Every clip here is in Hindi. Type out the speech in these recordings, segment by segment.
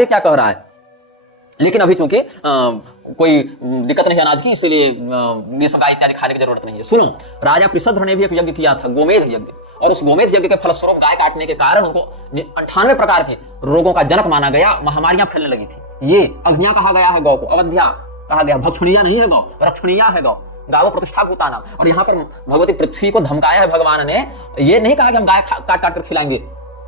ये क्या कह रहा है, लेकिन अभी चूंकि कोई दिक्कत नहीं है अनाज की, इसीलिए ये सब गाय इत्यादि खाने की जरूरत नहीं है। सुनो, राजा पृषध्र ने भी एक यज्ञ किया था, गोमेध यज्ञ, और उस गोमेध यज्ञ के फलस्वरूप गाय काटने के कारण उनको 98 प्रकार के रोगों का जनक माना गया, महामारियां फैलने लगी थी। ये अग्निया कहा गया है गौ को, अवध्या कहा गया, भक्षुणिया नहीं है गौ, रक्षणीया है गौ, गावो प्रतिष्ठा भूताना। और यहाँ पर भगवती पृथ्वी को धमकाया है भगवान ने, ये नहीं कहा कि हम गाय काट काट कर खिलाएंगे।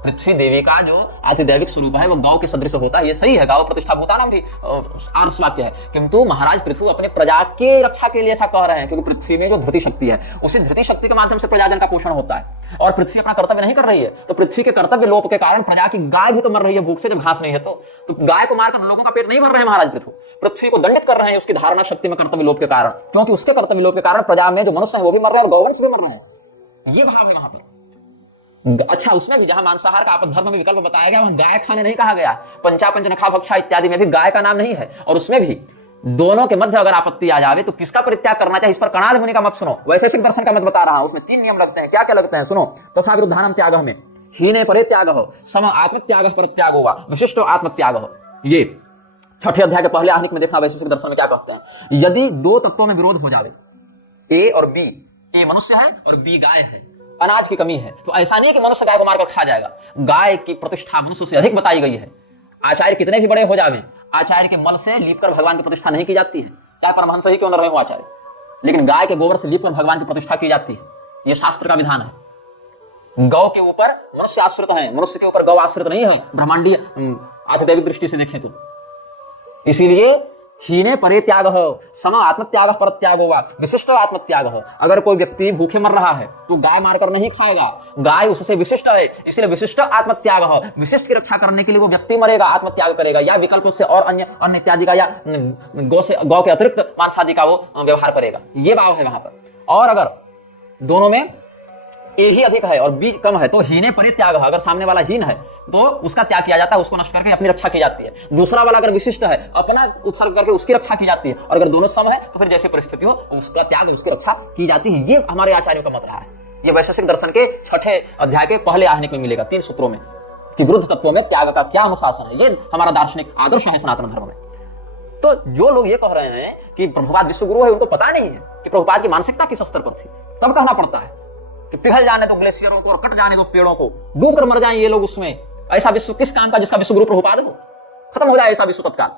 पृथ्वी देवी का जो आतिदैविक स्वरूप है वो गौ के सदृश होता है, ये सही है, गाव प्रतिष्ठा भूतानाम भी आर्ष वाक्य है। किंतु महाराज पृथ्वी अपने प्रजा के रक्षा के लिए ऐसा कह रहे हैं, क्योंकि पृथ्वी में जो धृति शक्ति है, उसी धृति शक्ति के माध्यम से प्रजाजन का पोषण होता है, और पृथ्वी अपना कर्तव्य नहीं कर रही है, तो पृथ्वी के कर्तव्य लोप के कारण प्रजा की गाय भी तो मर रही है भूख से, जब घास नहीं है तो गाय को मारकर लोगों का पेट नहीं भर रहे हैं महाराज पृथ्वी को दंडित कर रहे हैं उसकी धारणा शक्ति में कर्तव्य लोप के कारण, क्योंकि उसके कर्तव्य लोप के कारण प्रजा में जो मनुष्य है वो भी मर रहे हैं और गौवंश भी मर रहे हैं। ये भाव है यहाँ पर। अच्छा, उसमें भी जहां मांसाहार का आपद धर्म में विकल्प बताया गया, वहां गाय खाने नहीं कहा गया। पंचा पंचनखा भक्षा इत्यादि में भी गाय का नाम नहीं है, और उसमें भी दोनों के मध्य अगर आपत्ति आ जावे तो किसका परित्याग करना चाहिए, इस पर कणाद मुनि का मत सुनो, वैशेषिक दर्शन का मत बता रहा हूं। उसमें 3 नियम लगते हैं, क्या क्या लगते हैं सुनो। तथा विरुद्धानम त्याग में हीने परे त्याग हो, सम आत्मत्याग पर त्याग हुआ, विशिष्ट आत्मत्याग हो। ये 6ठे अध्याय के पहले आहनिक में देखना वैशेषिक दर्शन में क्या कहते हैं। यदि 2 तत्वों में विरोध हो जावे, ए और बी, ए मनुष्य है और बी गाय है, अनाज की कमी है, तो ऐसा नहीं है कि मनुष्य गाय को मारकर खा जाएगा। गाय की प्रतिष्ठा मनुष्य से अधिक बताई गई है। आचार्य कितने भी बड़े हो जावे, आचार्य के मल से लीपकर भगवान की प्रतिष्ठा नहीं की जाती है, चाहे परमहंस ही क्यों न रहे हो आचार्य, लेकिन गाय के गोबर से लीपकर भगवान की प्रतिष्ठा की जाती है। यह शास्त्र का विधान है। गौ के ऊपर मनुष्य आश्रित है, मनुष्य के ऊपर गौ आश्रित नहीं है, ब्रह्मांडीय आधिदैविक दृष्टि से देखें तो। इसीलिए हीने परे त्याग हो, सम आत्मत्याग पर त्याग होगा, विशिष्ट आत्मत्याग हो। अगर कोई व्यक्ति भूखे मर रहा है तो गाय मारकर नहीं खाएगा, गाय उससे विशिष्ट है, इसलिए विशिष्ट आत्मत्याग हो। विशिष्ट की रक्षा करने के लिए वो व्यक्ति मरेगा, आत्मत्याग करेगा, या विकल्प से और अन्य अन्य इत्यादि का, या गौ के अतिरिक्त मांसादि का वो व्यवहार करेगा। ये भाव है वहां पर। और अगर दोनों में ए ही अधिक है और बी कम है तो हीने परे त्याग है। अगर सामने वाला हीन है तो उसका त्याग किया जाता है, उसको नष्ट करके अपनी रक्षा की जाती है। दूसरा वाला अगर विशिष्ट है, अपना उत्सर्ग करके उसकी रक्षा की जाती है। और अगर दोनों सम है तो फिर जैसी परिस्थिति हो उसका त्याग, उसकी रक्षा की जाती है। ये हमारे आचार्यों का मत रहा है। ये वैशेषिक दर्शन के 6ठे अध्याय के पहले आहनिक में मिलेगा 3 सूत्रों में, कि विरुद्ध तत्वों में त्याग का क्या अनुशासन है। ये हमारा दार्शनिक आदर्श है सनातन धर्म में। तो जो लोग ये कह रहे हैं कि प्रभुपाद विश्वगुरु है, उनको पता नहीं है कि प्रभुपाद की मानसिकता किस स्तर पर थी। तब कहना पड़ता है कि पिघल जाने दो ग्लेशियरों को और कट जाने दो पेड़ों को, डूब कर मर जाएं ये लोग उसमें। ऐसा विश्व किस काम का जिसका विश्वगुरु प्रभुपाद हो? खत्म हो जाए ऐसा विश्व तत्काल।